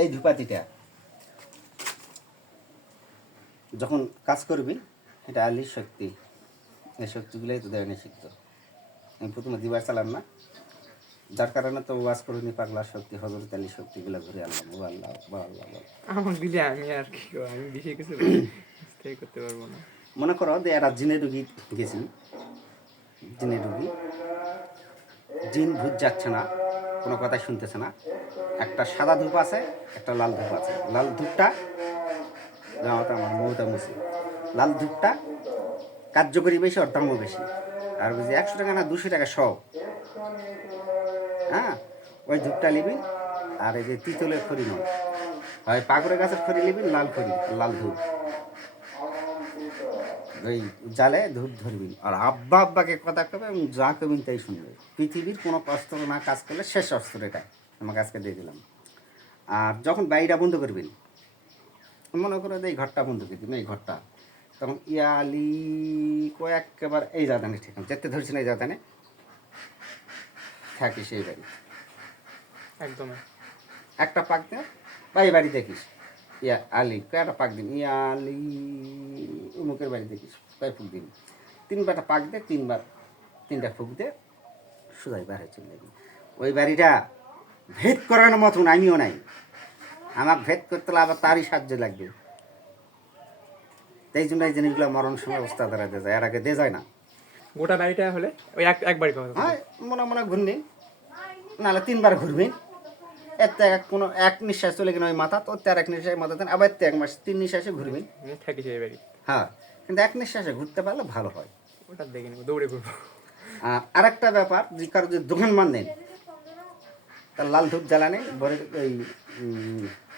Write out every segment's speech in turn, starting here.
এই ধূপাতিটা যখন কাজ করবি এটা আলির শক্তি। এই শক্তিগুলোই তো দেয় না শিখত আমি প্রথমে দিবার চালাম না। যার কারণে তো ওয়াজ করিনি পাগলার শক্তি হজরত আলী শক্তিগুলো ঘুরে আনলাম। ও আল্লাহ বা আল্লাহ আমার দিলে আমি আর কি? আমি বেশি কিছু করতে পারব না। মনে করো যে এরা জিনে রুগী গেছি জিনে রুগী। জিন ভূত যাচ্ছে না কোনো কথা শুনতেছে না। একটা সাদা ধূপ আছে, একটা লাল ধূপ আছে। লাল ধূপটা জামাতে আমার মৌতা মুসি। লাল ধূপটা কার্যকরী বেশি আর দামও বেশি। আর বুঝি একশো টাকা না দুশো টাকা সব। হ্যাঁ ওই ধূপটা নিবি, আর এই যে তিতলের খড়ি নয় হয় পাগড়ের গাছের খড়ি নিবি, লাল খড়ি, লাল ধূপ। ওই জালে ধূপ ধরবি। আর আব্বা আব্বাকে কথা কবে এবং যা কবিন তাই শুনবে। পৃথিবীর কোনো অস্ত্র না কাজ করলে শেষ অস্ত্র এটা তোমাকে আজকে দিয়ে দিলাম। আর যখন বাড়িটা বন্ধ করবেন মনে করো যে এই ঘরটা বন্ধ করে দিন এই ঘরটা তখন ইয়ালি কয়েকবার এই জাদানে ঠিক আছে যেতে ধরছি না এই জাদানে থাকি সেই বাড়ি। একদম। একটা পাক দে বা এই বাড়ি দেখিস। ইয়া আলি কয়টা পাক দিন ইয়া আলি উমুকের বাড়ি দেখিস কয় ফুক দিন। তিনবারটা পাক দে তিনবার তিনটা ফুক দে সুদাই বার হয়ে চলে যাবি। ওই বাড়িটা ভেদ করানোর মতন আমিও নাই। আমার ভেদ করতে হলে আবার তারই সাহায্য লাগবে। তাই জন্য এই জিনিসগুলো মরণ সময় অবস্থা দ্বারা দিয়ে যায় আর আগে দিয়ে যায় না। গোটা বাড়িটা হলে ওই এক একবারই হ্যাঁ মনে মনে ঘুরনি। নাহলে তিনবার ঘুরবেন এর তো এক কোনো এক নিঃশ্বাস চলে গেলে ওই মাথা তো তার এক নিঃশ্বাসে মাথা দেন আবার এক মাস তিন নিঃশ্বাসে বাড়ি। হ্যাঁ কিন্তু এক নিঃশ্বাসে ঘুরতে পারলে ভালো হয়। ওটা দেখে নেব দৌড়ে ঘুরবো। আর আরেকটা ব্যাপার যে কারও যদি দোকান মান নেন তার লাল ধূপ জ্বালানে, বড়ের ওই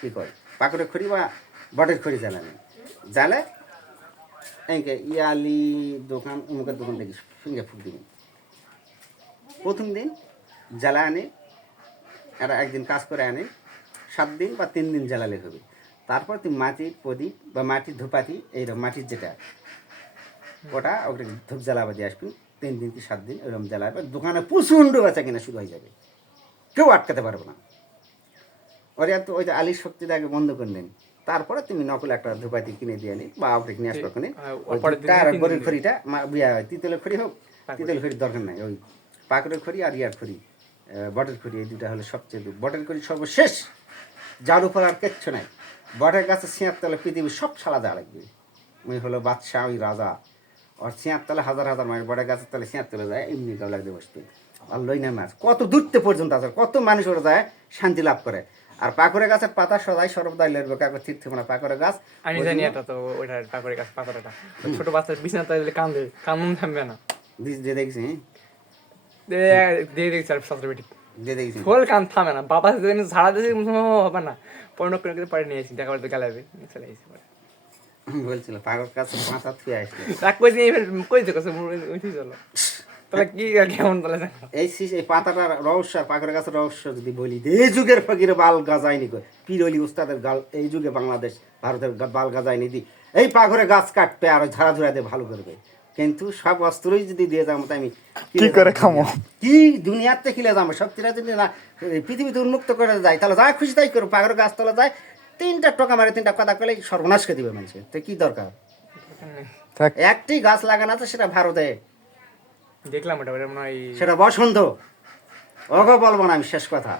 কী কয়, পাকড়ের খড়ি বা বটের খড়ি জ্বালানে। জ্বালে এঁকে ইয়ালি দোকান উমুকের দোকান দেখি ফিঙ্গে ফুক দিবেন প্রথম দিন জ্বালা আনে, এরা একদিন কাজ করে আনে, সাত দিন বা তিন দিন জ্বালালে হবে। তারপর তুমি মাটির প্রদীপ বা মাটির ধূপাতি এইরকম মাটির যেটা ওটা ওকে ধূপ জ্বালাবা দিয়ে আসবেন তিন দিন কি সাত দিন, এরকম জ্বালাবে, দোকানে প্রচণ্ড বেচা কিনা শুরু হয়ে যাবে। কেউ আটকাতে পারবে না। ওরে তো ওই যে আলির শক্তিটা আগে বন্ধ করলেন তারপরে তুমি নকল একটা ধূপাতি কিনে দিয়ে আনি বা ওকে নিয়ে আসবে ওখানে। হ্যাঁ, বরের দিবে। খড়িটা মা- ইয়া, তিতলের খড়ি হোক তিতলের খড়ির দরকার নাই। ওই পাকড়ের খড়ি আর ইয়ার খড়ি বটের খড়ি এই দুটা হলো সবচেয়ে বটের খড়ি সর্বশেষ। যার উপর আর কিচ্ছু নাই। বটের গাছে ছিঁয়ার তলে পৃথিবীর সব ছাড়া দেওয়া লাগবে। ওই হলো বাদশাহ ওই রাজা। আর ছিঁয়ার তলে হাজার হাজার মাস বটের গাছের তলে ছিঁয়ার তলে যায় এমনি গাও লাগবে বসতে। আর লই না মাছ কত দূরতে পর্যন্ত আছে কত মানুষ ওরা যায় শান্তি লাভ করে। আর পাকড়ে গাছের পাতা সদাই সর্বদাই লড়বে কাকু তীর্থ মানে পাকড়ে গাছ। আমি জানি এটা তো ওইটার পাকড়ে গাছ পাতাটা ছোট বাচ্চার বিছানাতে দিলে কান্দে কান্দন থামবে না। দিস- যে দেখছি হ্যাঁ? দে- দিয়ে দেখছি আর শাস্ত্র বেটি। যে দেখছি। ফুল কান থামে না। বাবা যেদিন ঝাড়া দিয়েছে হবে না। পরে নক করে পরে নিয়ে এসেছি দেখা করতে গেলাবে চলে এসেছি বলছিল পাগল গাছ পাতা থুয়ে আসলে রাগ কইছি এবার কইছে কইছে ওইটি চলো। তাহলে কি কেমন তাহলে? এই শীষ এই পাতাটার রহস্য আর পাখরের গাছের রহস্য যদি বলি এই যুগের ফকিরে বাল গাজায়নি কই? পিরলি উস্তাদের গাল এই যুগে বাংলাদেশ ভারতের বাল গাজায়নি দি। এই পাখরে গাছ কাটবে আর ঝাড়া ঝুড়া দিয়ে ভালো করবে। কিন্তু সব অস্ত্রই যদি দিয়ে যাব তো আমি কি করে খামো? কি দুনিয়াতে কিলে যাব? সত্যিটা যদি না পৃথিবীতে উন্মুক্ত করে যায় তাহলে যা খুশি তাই করো পাখরে গাছ তলা যায় তিনটা টোকা মারে তিনটা কথা করলে সর্বনাশ করে দিবে মানুষের তো কি দরকার? একটি গাছ লাগানো আছে সেটা ভারতে দেখলাম ওটা মনে হয় সেটা বসন্ত। ওকে বলব না আমি শেষ কথা।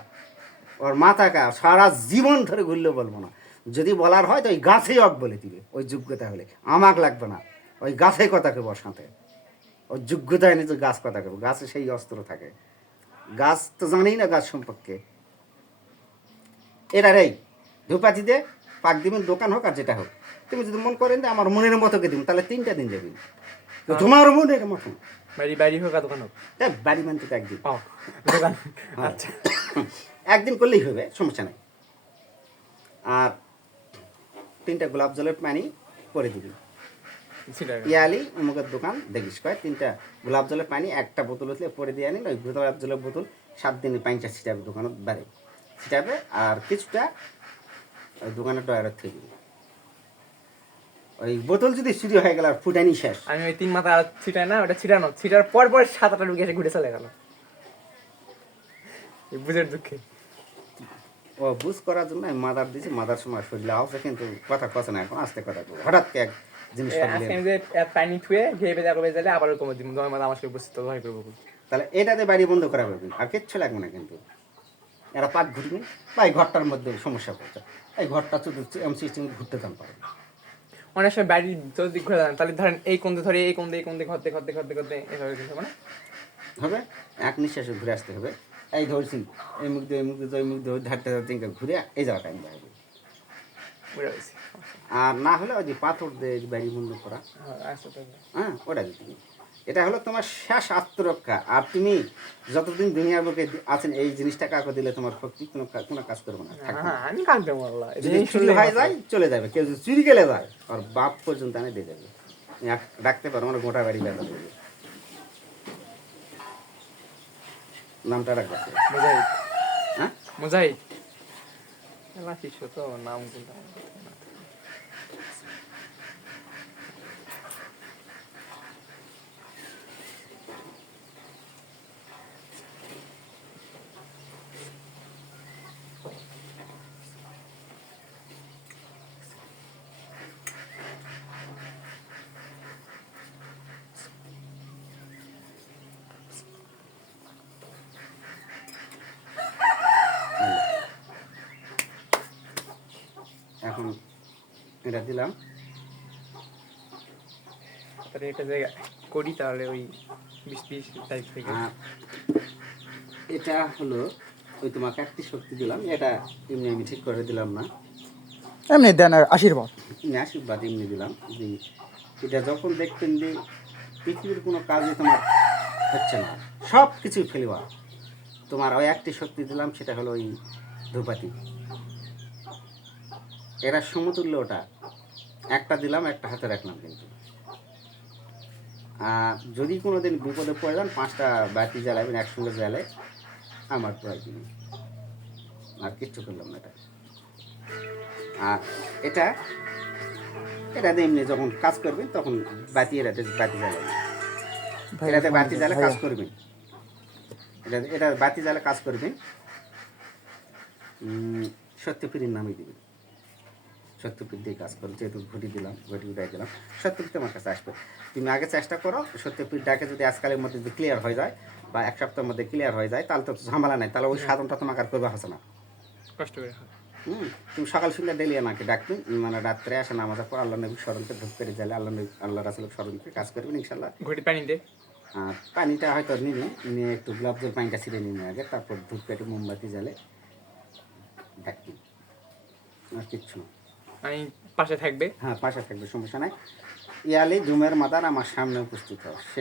ওর মাথাকা সারা জীবন ধরে ঘুরলেও বলব না। যদি বলার হয় তো ওই গাছেই অক বলে দিবে ওই যোগ্যতা হলে। আমাক লাগবে না। ওই গাছে কথাকে বসাতে ওর যোগ্যতা এনে তো গাছ কথা কেবো গাছে সেই অস্ত্র থাকে। গাছ তো জানেই না গাছ সম্পর্কে। এরা রে ধূপাতি দে পাক দিবেন দোকান হোক আর যেটা হোক। তুমি যদি মন করেন আমার মনের মতোকে দিবেন তাহলে তিনটা দিন যাবেন তোমার মনের মতন বাড়ি বাড়ি হোক আর দোকান হোক। এ, বাড়ি মানতে তো একদিন। দোকান। আচ্ছা। একদিন করলেই হবে সমস্যা নেই। আর তিনটা গোলাপ জলের পানি করে দিবি। পিয়ালি অমুকের দোকান দেখিস কয় তিনটা গোলাপ জলের পানি একটা বোতল হচ্ছে পরে দিয়ে আনিল ওই গোলাপ জলের বোতল সাত দিনে পাঁচটা ছিটাবে দোকানত বাড়ে। ছিটাবে আর কিছুটা ওই দোকানের ডয়ারের থেকে দিবি। ওই বোতল যদি চুরি হয়ে গেল ফুটানি শেষ। আমি ওই তিন মাথা ছিটাই না ওটা ছিটানো। ছিটার পর পর সাত আটটা ঢুকে এসে ঘুরে চলে গেল। বুঝের দুঃখে। ও বুঝ করার জন্য আমি মাদার দিয়েছি মাদার সময় শরীরে কিন্তু কথা কথা না এখন আস্তে কথা হঠাৎ এক জিনিস পানি থুয়ে ঘেয়ে বেজা করবে যালে আবার কমে দিব। তোমার মাথা আমার সাথে উপস্থিত করব তাহলে এটাতে বাড়ি বন্ধ করা হবে আর কিচ্ছু লাগবে না কিন্তু। এরা পাক ঘুরবে বা এই ঘরটার মধ্যে সমস্যা করছে। এই ঘরটা শুধু এম সিস্টেম ঘুরতে দাম পারে। অনেক সময় বাড়ির যদি ঘুরে দাঁড়ান তাহলে ধরেন এই কোন্দে ধরে এই কোন্দে কোন কোন্দে ঘরতে ঘরতে ঘরতে ঘরতে এভাবে কিছু হবে না? হবে? এক নিঃশ্বাসে ঘুরে আসতে হবে। এই ধরছি এই মুখ দিয়ে এই মুখ দিয়ে ওই মুখ দিয়ে ধারতে ধারতে ঘুরে এই জায়গাটা আমি বাইরে আর না হলে ওই যে পাথর দিয়ে বাড়ি বন্ধ করা। হ্যাঁ, হ্যাঁ ওটা দিতে হবে। এটা হলো তোমার শেষ আত্মরক্ষা। আর তুমি যতদিন দুনিয়ার বুকে আছেন এই জিনিসটা কাউকে দিলে তোমার শক্তি কোনো কোনো কাজ করবে না। হ্যাঁ আমি যদি চুরি হয়ে যায় চলে যাবে। কেউ যদি চুরি গেলে যায় আর বাপ পর্যন্ত আমি দিয়ে দেবে। ডাকতে পারো আমার গোটা বাড়ি দেবে। নামটা রাখবে মুজাহিদ। হ্যাঁ? মুজাহিদ। তো নাম কিন্তু আমার কাছে না। এখন এটা দিলাম। তাহলে এটা যে করি তাহলে ওই বিশ বিশ তারিখ থেকে। এটা হলো ওই তোমাকে একটি শক্তি দিলাম। এটা এমনি আমি ঠিক করে দিলাম না। এমনি দেন আর আশীর্বাদ। এমনি আশীর্বাদ এমনি দিলাম যে এটা যখন দেখবেন যে পৃথিবীর কোনো কাজই তোমার হচ্ছে না সব কিছুই ফেলিবা তোমার ওই একটি শক্তি দিলাম সেটা হলো ওই ধূপাতি এরা সমতুল্য ওটা। একটা দিলাম একটা হাতে রাখলাম কিন্তু। আর যদি কোনো দিন বিপদে পড়ে যান পাঁচটা বাতি জ্বালাবেন একসঙ্গে জ্বালে আমার প্রয়োজন। আর কিচ্ছু করলাম না এটা। আর এটা এটা এমনি যখন কাজ করবেন তখন বাতি এটাতে বাতি জ্বালাবেন। এটাতে বাতি জ্বালে কাজ করবেন। এটা এটা বাতি জ্বালে কাজ করবেন। সত্যপীরের নামে দিবেন। সত্যপীর দিয়ে কাজ করো যেহেতু ঘটি দিলাম ঘটি উঠাই দিলাম সত্যপীর তোমার কাছে আসবে। তুমি আগে চেষ্টা করো সত্যপীর ডাকে যদি আজকালের মধ্যে যদি ক্লিয়ার হয়ে যায় বা এক সপ্তাহের মধ্যে ক্লিয়ার হয়ে যায় তাহলে তো ঝামেলা নাই তাহলে ওই সাধনটা তোমাকে আর করবে হচ্ছে না। কষ্ট করে হুম তুমি সকাল সন্ধ্যা ডেলি আমাকে ডাকবে মানে রাত্রে আসে নামাজ পর আল্লাহ নবী স্মরণকে ধূপ করে যালে আল্লাহ নবী আল্লাহ রাসুলের স্মরণকে কাজ করবেন ইনশাল্লাহ ঘটি পানি দে। আর পানিটা হয়তো নিবি নিয়ে একটু গোলাপ জল পানিটা ছিঁড়ে নিবি আগে তারপর ধূপ কেটে মোমবাতি জ্বালে ডাকবি আর কিচ্ছু না। আমি পাশে থাকবে। হ্যাঁ পাশে থাকবে, সমস্যা নাই। ইয়ালি, জুমের মাদার আমার সামনে উপস্থিত। হয়